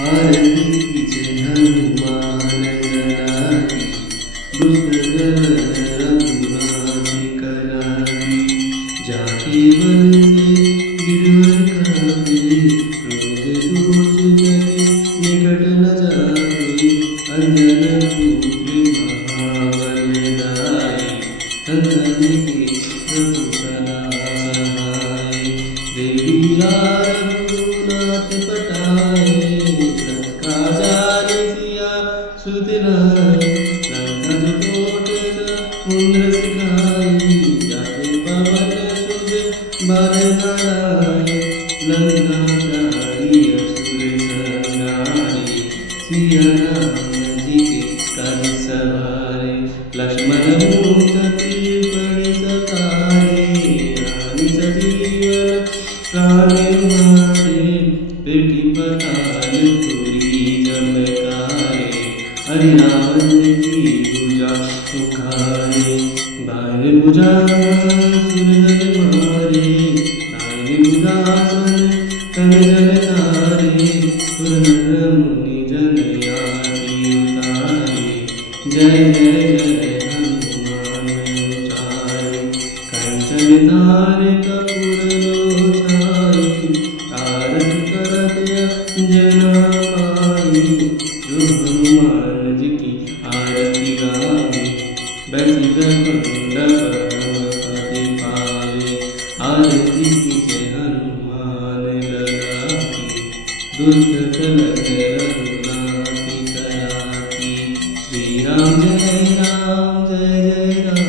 आरती कीजे हनुमान लागी, दुष्ट दमन रघुनाथ करागी। जाके बल से गिरवर खावे, रोग दोष लगे निकट न जावे। अंजन पुत्र महाबलदाई, संतन के प्रभु सदा सहाय। देवीरा रघुनाथ पटाए, लंका जाने सिया सुध लाए। लंका जपोट समुद्र सिखाई, जाके पवन सुत बार बनाए। लंका चारी असुर संहारे, सिया राम जी के काज सवारे। लक्ष्मण मूर्ति बड़े सतारे, रानी सजीवन प्राण मारे। बेटी पताल तुरी चमकारे, हरि रावण की भुजा उखाड़े। बाण भुजा सुरधन मारे, दाहिनी भुजा सन तन जल तारे। सुरनर मुनि जन आरती उतारे, जय जय जय हनुमान उचारे। कंचन तार कपूर लोचाई, आरती करत जना पाई। जो हनुमान जी की आरती गावे, बैसी कुंड पति पावे। आरती कीजे हनुमान लागी, दुष्ट दमन रघुनाथ करागी। श्री राम जय जय राम।